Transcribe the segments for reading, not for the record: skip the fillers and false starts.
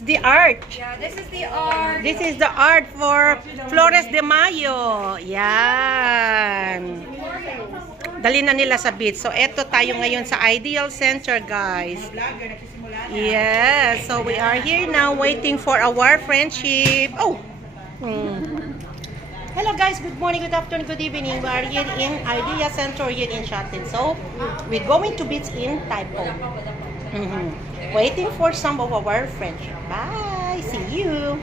The art. Yeah, this is the art. This is the art for Flores de Mayo. Yan. Dali na nila sa beach. So, eto tayo ngayon sa Ideal Center, guys. Yes. So, we are here now waiting for our friendship. Oh! Hello, guys. Good morning, good afternoon, good evening. We are here in Ideal Center here in Shatin. So, we're going to beach in Taipo. Waiting for some of our friendship. Bye. See you.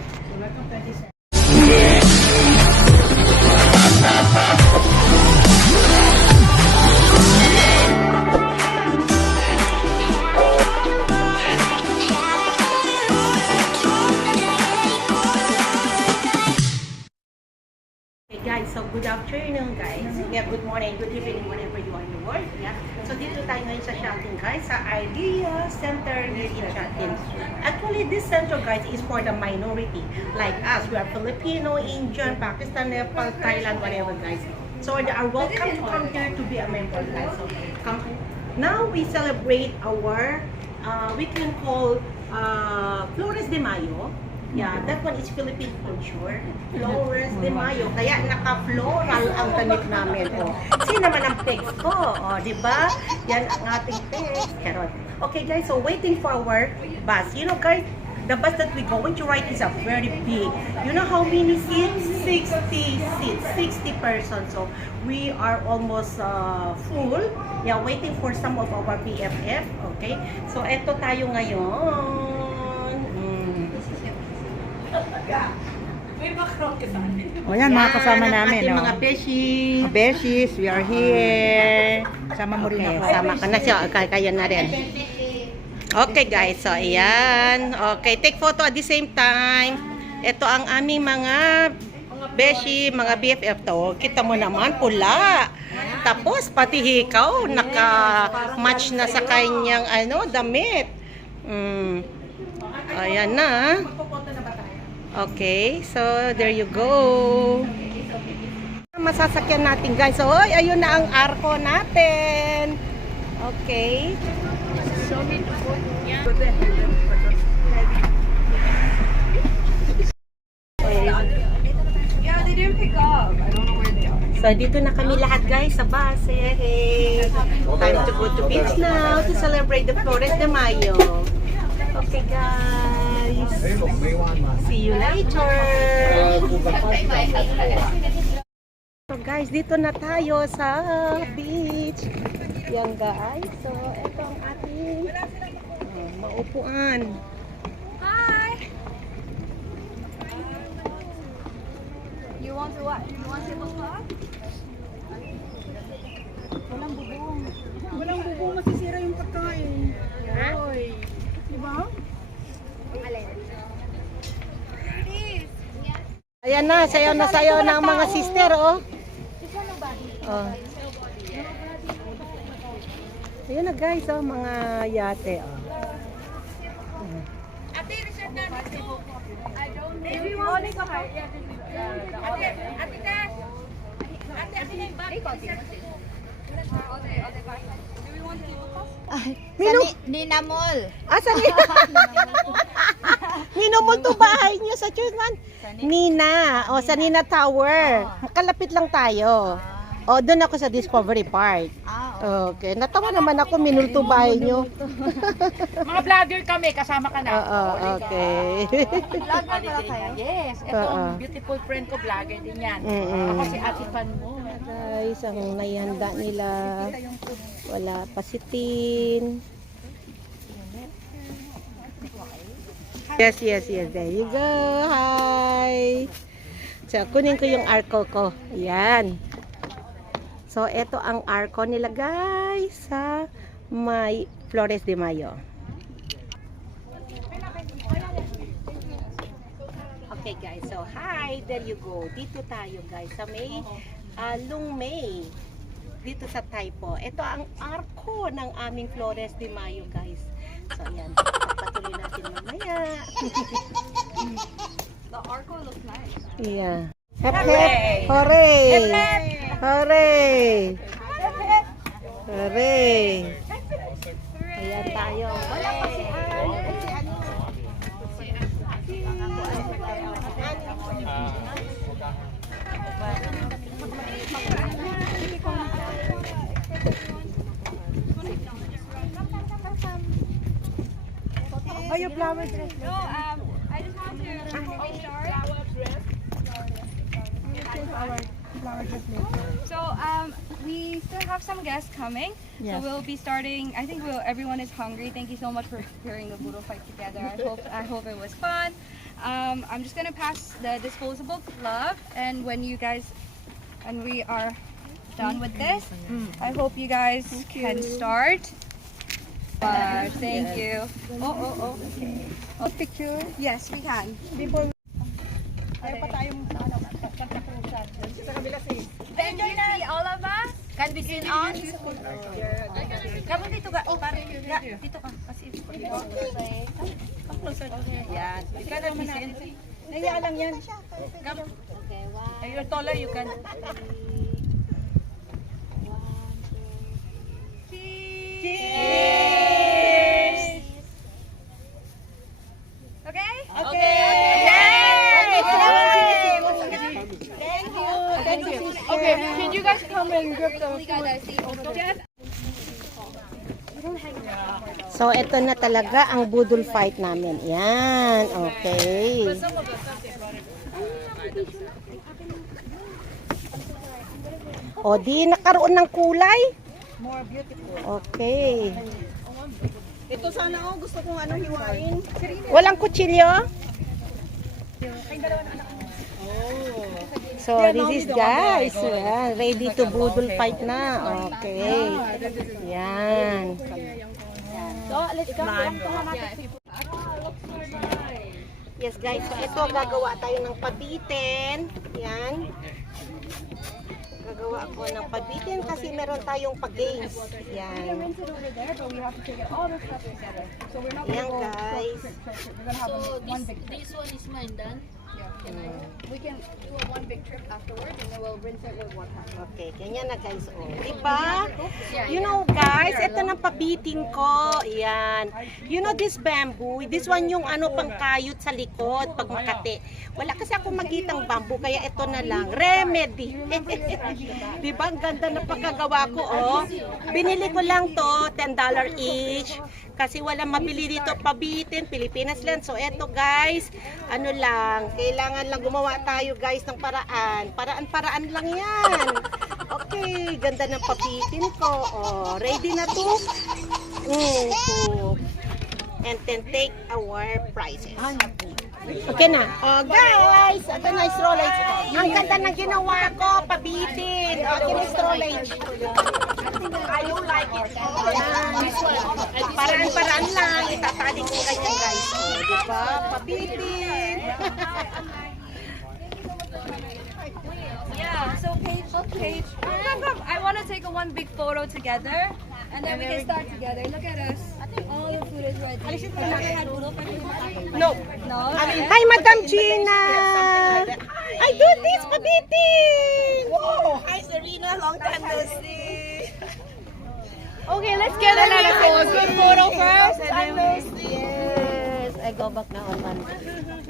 Hey guys, so good afternoon guys. Yeah, good morning, good evening, whenever you are in the world. Yeah. So dito tayo ngayon sa Shatin guys, sa Idea Center here in Shatin. Actually, this center guys is for the minority like us. We are Filipino, Indian, Pakistan, Nepal, Thailand, whatever guys. So they are welcome to come here to be a member guys. So come. Now we celebrate our we can call Flores de Mayo. Yeah, that one is Philippine culture. Flores de Mayo. Kaya naka-floral ang damit namin. Oh. Sino naman ang text ko? Oh, di ba? Yan ang ating text. Charot. Okay guys, so waiting for our bus. You know guys, the bus that we're going to ride is a very big. You know how many seats? 60 seats. 60 persons. So we are almost full. Yeah, waiting for some of our BFF. Okay? So eto tayo ngayon. O yan, mga kasama namin. Ating Oh. mga beshi. Mga Beshies, we are here. Sama mo rin Okay, ako. sama ka na siya. Kaya na rin. Okay guys, so ayan. Okay, take photo at the same time. Ito ang aming mga beshi, mga BFF to. Kita mo naman, pula. Tapos, pati hikaw, naka-match na sa kanyang damit. Ayan na. Okay, so there you go. Masasakyan natin guys. So, ayun na ang arko natin. Okay. Yeah, they didn't pick up. I don't know where they are. So, dito na kami lahat guys sa bus. Hey. Time to go to beach now to celebrate the Flores de Mayo. Okay guys. See you later. So guys, dito na tayo sa beach. Yan guys. So, ito ang ating maupuan. Hi. You want to what? You want table cloth? Walang bubong. Walang bubong, masisira yung pagkain. Hoy. Diba? Ayan na, sayaw na ang mga sister, oh. Oh. Ayan na guys, oh, mga yate, oh. Ate, reserve na dito. I don't know. Maybe one is high. Ate, na yung bag. Do we want table cloth? Minu Ninamol. Asa ni? Minumul to bahay niyo sa church man. Nina, o sa Nina Tower. Kalapit lang tayo. O doon ako sa Discovery Park. Okay, natawa naman ako minulto bahay niyo. Mga vlogger kami, kasama ka na. Oo, okay. Vlog na pala kayo? Yes, ito ang beautiful friend ko, vlogger din yan. Ako si Ate Pan mo. Guys, ang naihanda nila. Wala pa si Tin. Yes. There you go. Hi. So, kunin ko yung arko ko. Ayan. So, ito ang arko nila, guys, sa may Flores de Mayo. Okay, guys. So, hi. There you go. Dito tayo, guys, sa may Lungmay. Dito sa Taipo. Ito ang arko ng aming Flores de Mayo, guys. So, ayan. Patuloy natin mamaya. The arco looks nice. Yeah. Hep, hep. Hooray! Hooray! Hooray! Ayan tayo. Wala pa si Ann. flower dress. No, I just want to start. Flower dress later. So we still have some guests coming. Yes. So we'll be starting. I think everyone is hungry. Thank you so much for preparing the Boodle fight together. I hope it was fun. I'm just gonna pass the disposable glove, and when we are done with this, I hope you guys can start. Thank you. Oh. Picture. Yes, we can. Before. Kaya pa tayong sa ano, Santa Cruzan. Sa kabila si. Can we see all of us? Can be seen on? Kamu dito ka. Oh, parang dito ka. Kasi Yan. You cannot be seen. Nahiya lang yan. Come. If you're taller, you can. Cheers! Okay? Thank you. Okay, can you guys come and grab the So, ito na talaga ang budol fight namin. Yan. Okay. O, di nakaroon ng kulay? more beautiful. Okay. Ito sana gusto kong hiwain. Walang kutsilyo? So, this is guys. Yan. Ready to budol fight na. Okay. Yan. Yes guys, so ito gagawa tayo ng pabitin. Yan. Gagawa ko ng pabitin kasi meron tayong pag-games. Yan. Yan guys. So this one is mine done. We can do a one big trip afterwards and then we'll rinse it with water. Okay, ganyan na guys. Oh, diba? You know guys, ito ng pabiting ko. Yan. You know this bamboo? This one yung pangkayot sa likod pag makati. Wala kasi ako magitang bamboo kaya ito na lang. Remedy. Diba? Ang ganda na pagkagawa ko. Oh. Binili ko lang to, $10 each. Kasi walang mabili dito pabitin, Pilipinas lang. So eto guys, kailangan lang gumawa tayo guys ng paraan. Paraan lang yan. Okay, ganda ng pabitin ko. Oh, ready na to? And then take our prizes. Okay na. Oh guys, ito na strollage. Ang ganda ng ginawa ko, pabitin. Okay na strollage. I don't like it. Paraan lang. Itatali ko ganyan guys. Oh, diba? Pabitin. Yeah, so Paige, I want to take a one big photo together and then we can start together. Look at us. All the food is ready. No. No? Hi, Madam Gina. I do this, pabitin. Wow! Hi Serena, long time no see. Okay, let's get a good photo first. And then Yes, I go back now on one.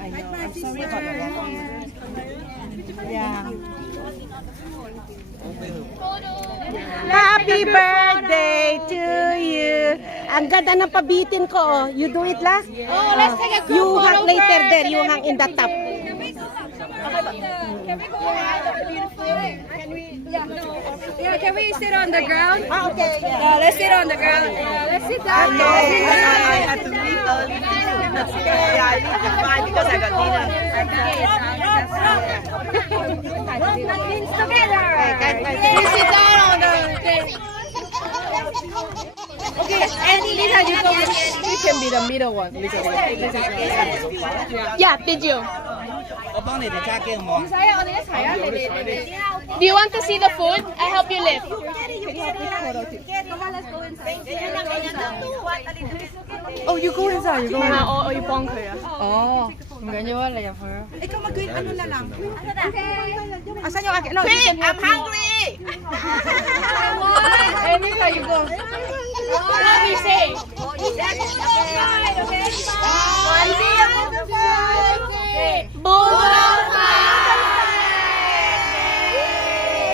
I know. I'm sorry about that. Yeah. Happy birthday to you. Ang ganda ng pabitin ko. Oh. You do it last? Oh, let's take a group You hang photo later first, there. and You then hang in the top. Can we go behind the beautiful? Can we? Yeah, can we sit on the ground? Okay. Yeah, let's sit on the ground. Yeah, let's sit down. I had to leave early. That's okay. I leave the fine because I got dinner. Together. Please sit down on the Okay, and Lisa, you go. You can be the middle one. Lisa. Yeah, did you? 我幫你哋揸機好唔好啊？ Do you want to see the food? I help you lift. Come on, let's go inside. Oh, you go inside. You go inside. Oh, you 幫佢啊？哦，唔緊要啊，你入去啊。Ikaw mag-green na lang. Asan yung akin? No, I'm hungry. Anita, you go. What do you say?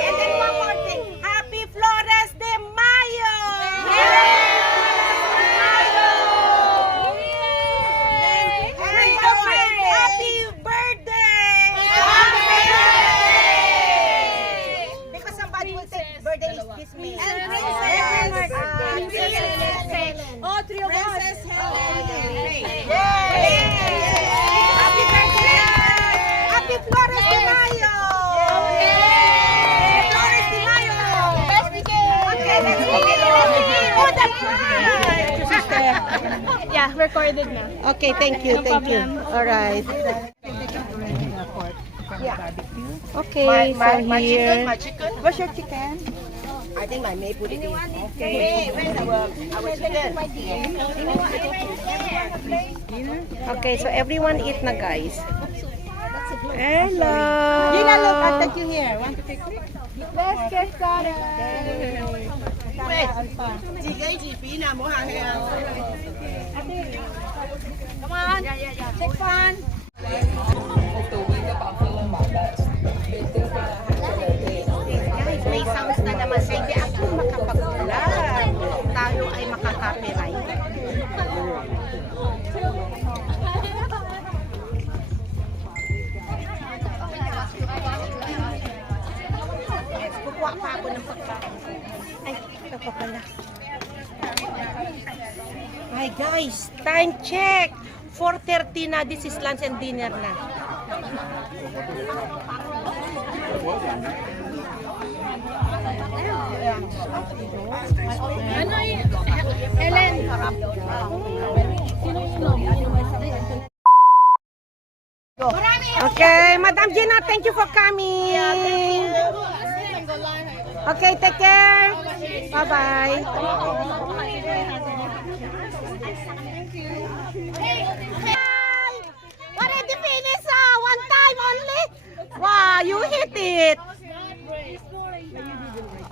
And then one more thing. Happy Flores de Mayo! recorded na. Okay, thank you, thank you. All right. Okay, so here. What's your chicken? I think my maid put it in. Okay. Where's our chicken? Okay, so everyone eat na, guys. Hello. Gina, look at the queue here. Want to take a look? Let's get started. Come on. Take fun. May sounds na naman. Hindi ako makapag-ulan. Tayo ay makaka-copyright. Kukuha pa ako ng pagkain. Ay, ito pa pala. Hi guys, time check. 4:30 na. This is lunch and dinner na. Ellen. Okay, Madam Gina, thank you for coming. Okay, take care. Bye-bye. Already finished, one time only. Wow, you hit it.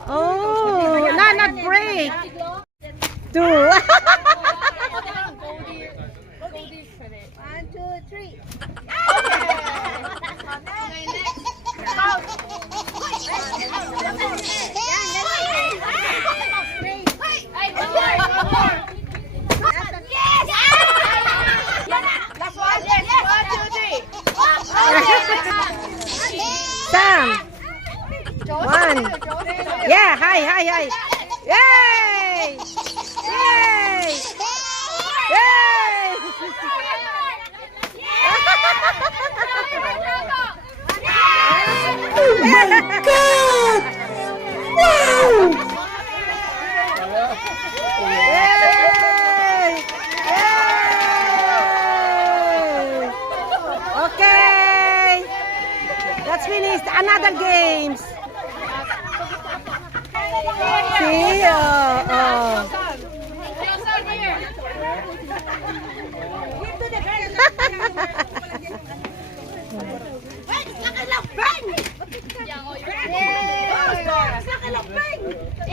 Oh, not break. Two. 1, 2, 3. Sam. One. Yeah, hi. Yay! Yay! Yay! Oh my God! Wow! Yay! Yay! Okay. That's finished. Another games. See?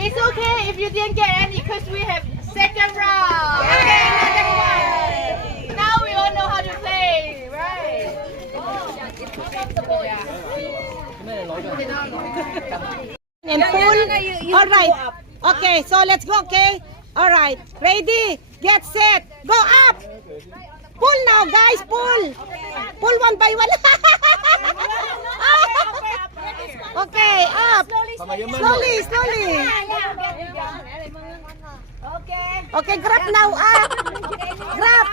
It's okay if you didn't get any because we have second round. Okay, another one. Now we all know how to play, right? And pull. All right. Okay, so let's go. Okay. All right. Ready? Get set. Go up. Pull now, guys. Pull. Pull one by one. Okay, up. Slowly. Okay, grab now. Up. Grab.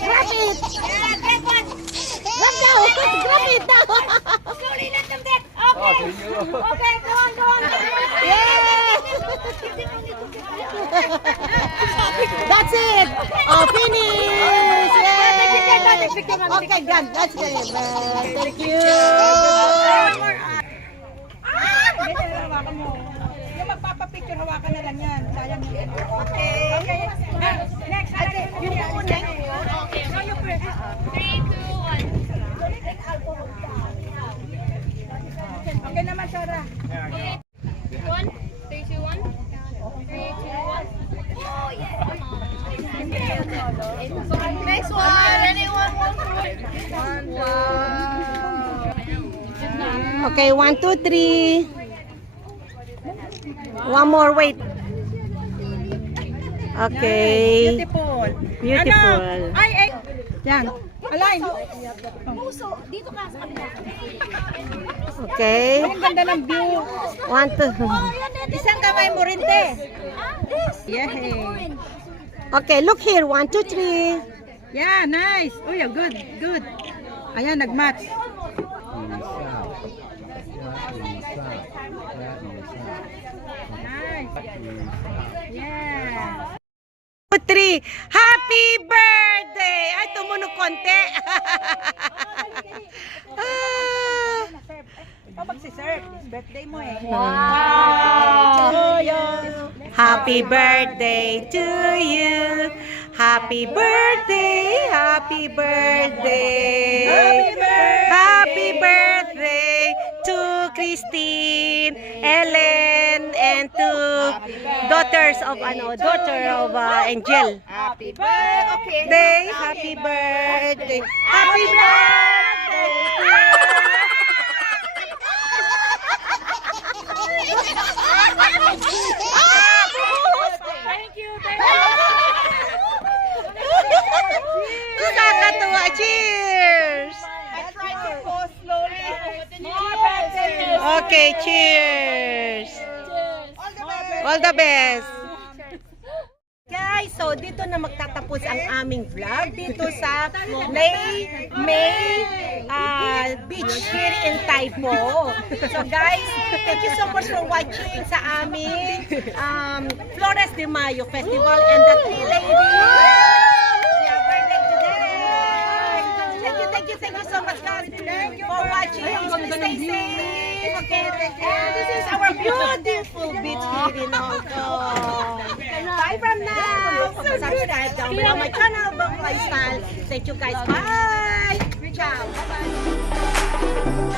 Grab it. Grab now. Grab it now. Okay, go on. Yes! That's it! Oh, finish! Yay! Okay, done. That's it. Thank you! Yung magpapapicture, hawakan na lang yan. Sayang yun. Okay. Next. Ate, yun yung una. Okay. Show your first. 3, 2, 1. Okay naman, Sarah. 1, 3, 2, 1. 3, 2, 1. Oh, yeah. Come on. Next one. Anyone want to? Okay, 1, 2, 3. One more, wait. Okay. Beautiful. Beautiful. Ay. Yan. Align. Puso, dito ka sa kabila. Okay. Ang ganda ng view. 1, 2. Isang kamay mo rin, te. This. Yeah. Okay, look here. 1, 2, 3. Yeah, nice. Oh, yeah, good. Ayan, nag-match. Nice. Yeah. 3. Happy birthday! Ay, tumunog konti. Birthday mo eh. Happy birthday to you. Happy birthday, happy birthday. Happy birthday to Christine, Ellen, and to daughter of Angel. Happy birthday. Happy birthday. Happy birthday. Nakakatuwa. Cheers! Okay, cheers! All the best! Guys, so dito na magtatapos ang aming vlog dito sa May Beach here in Taipo. So guys, thank you so much for watching sa aming Flores de Mayo Festival and the Tea Lady. Yeah, birthday today. Thank you so much guys for watching. Stay safe. Okay. And this is our beautiful beach here in Hong Kong. Bye from now. Subscribe down below my channel, Bang Lifestyle. Thank you guys. Bye. Ciao. Bye.